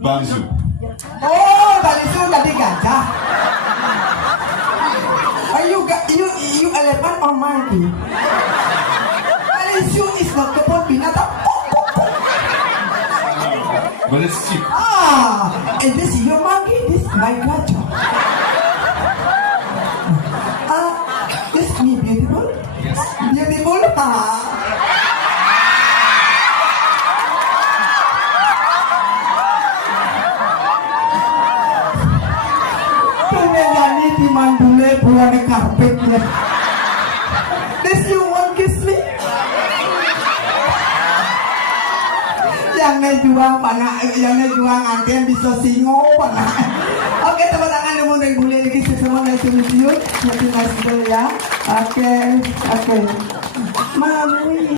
Bangsu. Oh, Balisu tadi gajah. Are you elephant or monkey? Balisu is not kebun binatang. But it's cheap. And this is your monkey, this is my gajah. This me beautiful? Yes. Beautiful? Penyanyi di mandule buat karpetnya. This you want kiss me? Yang ngejuang panah, yang ngejuang anten bisa singo panah. Oke, tepuk tangan dulu yang boleh lagi semua nice to meet you. Happy nice day ya. Oke. Mami.